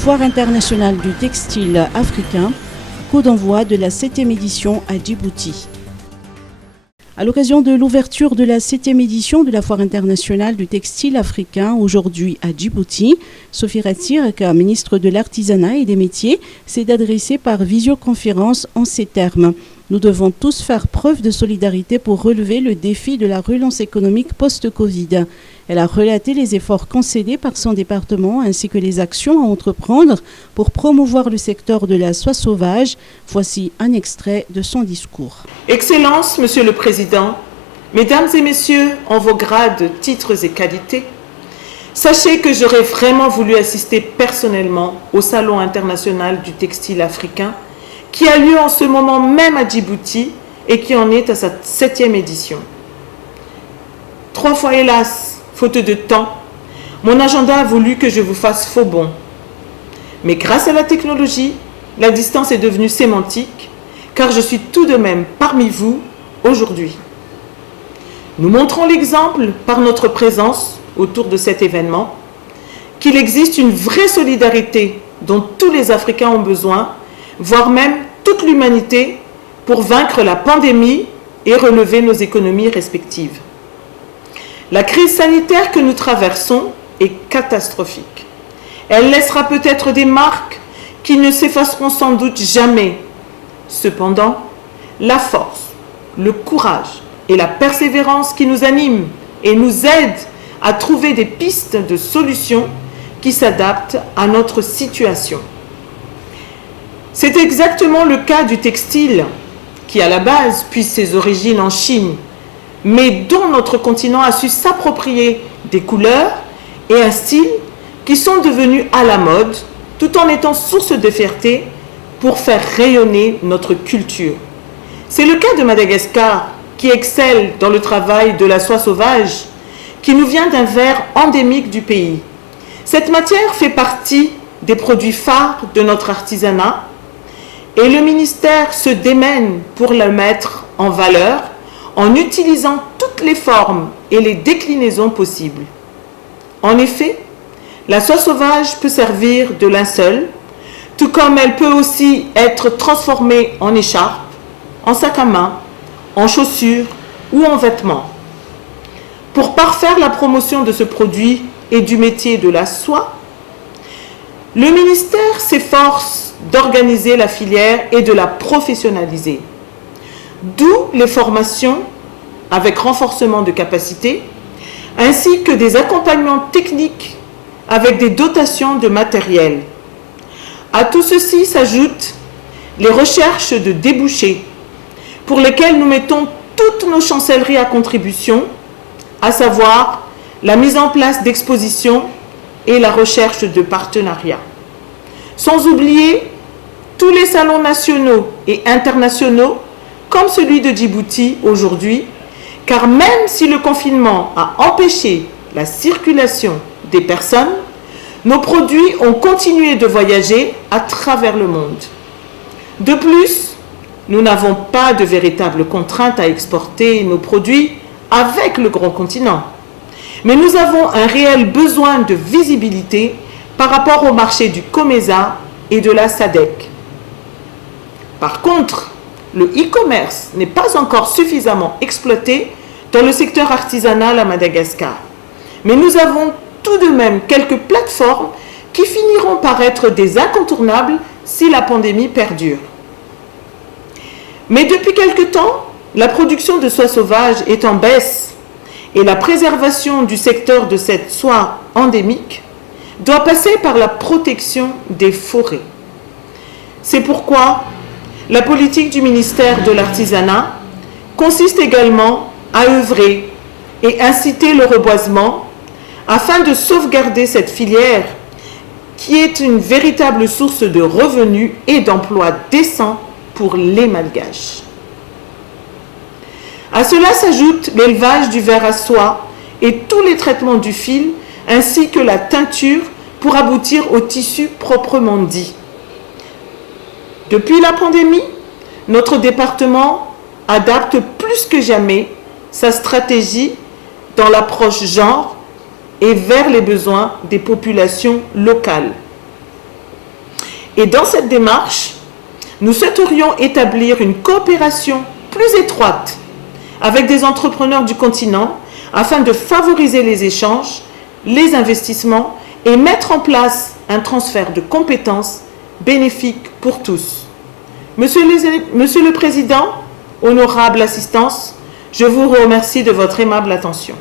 Foire internationale du textile africain, coup d'envoi de la 7e édition à Djibouti. À l'occasion de l'ouverture de la 7e édition de la Foire internationale du textile africain, aujourd'hui à Djibouti, Sophie Ratsirek, ministre de l'Artisanat et des Métiers, s'est adressée par visioconférence en ces termes. Nous devons tous faire preuve de solidarité pour relever le défi de la relance économique post-Covid. Elle a relaté les efforts concédés par son département ainsi que les actions à entreprendre pour promouvoir le secteur de la soie sauvage. Voici un extrait de son discours. Excellences, Monsieur le Président, Mesdames et Messieurs, en vos grades, titres et qualités, sachez que j'aurais vraiment voulu assister personnellement au Salon international du textile africain qui a lieu en ce moment même à Djibouti et qui en est à sa 7e édition. 3 fois hélas, faute de temps, mon agenda a voulu que je vous fasse faux bond. Mais grâce à la technologie, la distance est devenue sémantique, car je suis tout de même parmi vous aujourd'hui. Nous montrons l'exemple par notre présence autour de cet événement, qu'il existe une vraie solidarité dont tous les Africains ont besoin, voire même toute l'humanité, pour vaincre la pandémie et relever nos économies respectives. La crise sanitaire que nous traversons est catastrophique. Elle laissera peut-être des marques qui ne s'effaceront sans doute jamais. Cependant, la force, le courage et la persévérance qui nous animent et nous aident à trouver des pistes de solutions qui s'adaptent à notre situation. C'est exactement le cas du textile, qui à la base puise ses origines en Chine, mais dont notre continent a su s'approprier des couleurs et un style qui sont devenus à la mode, tout en étant source de fierté pour faire rayonner notre culture. C'est le cas de Madagascar, qui excelle dans le travail de la soie sauvage, qui nous vient d'un ver endémique du pays. Cette matière fait partie des produits phares de notre artisanat, et le ministère se démène pour la mettre en valeur en utilisant toutes les formes et les déclinaisons possibles. En effet, la soie sauvage peut servir de linceul, tout comme elle peut aussi être transformée en écharpe, en sac à main, en chaussures ou en vêtements. Pour parfaire la promotion de ce produit et du métier de la soie, le ministère s'efforce d'organiser la filière et de la professionnaliser. D'où les formations avec renforcement de capacité, ainsi que des accompagnements techniques avec des dotations de matériel. À tout ceci s'ajoutent les recherches de débouchés, pour lesquelles nous mettons toutes nos chancelleries à contribution, à savoir la mise en place d'expositions et la recherche de partenariats. Sans oublier tous les salons nationaux et internationaux, comme celui de Djibouti aujourd'hui, car même si le confinement a empêché la circulation des personnes, nos produits ont continué de voyager à travers le monde. De plus, nous n'avons pas de véritable contrainte à exporter nos produits avec le grand continent. Mais nous avons un réel besoin de visibilité par rapport au marché du COMESA et de la SADC. Par contre, le e-commerce n'est pas encore suffisamment exploité dans le secteur artisanal à Madagascar. Mais nous avons tout de même quelques plateformes qui finiront par être des incontournables si la pandémie perdure. Mais depuis quelque temps, la production de soie sauvage est en baisse et la préservation du secteur de cette soie endémique doit passer par la protection des forêts. C'est pourquoi la politique du ministère de l'Artisanat consiste également à œuvrer et inciter le reboisement afin de sauvegarder cette filière qui est une véritable source de revenus et d'emplois décents pour les Malgaches. À cela s'ajoute l'élevage du ver à soie et tous les traitements du fil ainsi que la teinture pour aboutir au tissu proprement dit. Depuis la pandémie, notre département adapte plus que jamais sa stratégie dans l'approche genre et vers les besoins des populations locales. Et dans cette démarche, nous souhaiterions établir une coopération plus étroite avec des entrepreneurs du continent afin de favoriser les échanges, les investissements et mettre en place un transfert de compétences bénéfique pour tous. Monsieur le Président, honorable assistance, je vous remercie de votre aimable attention.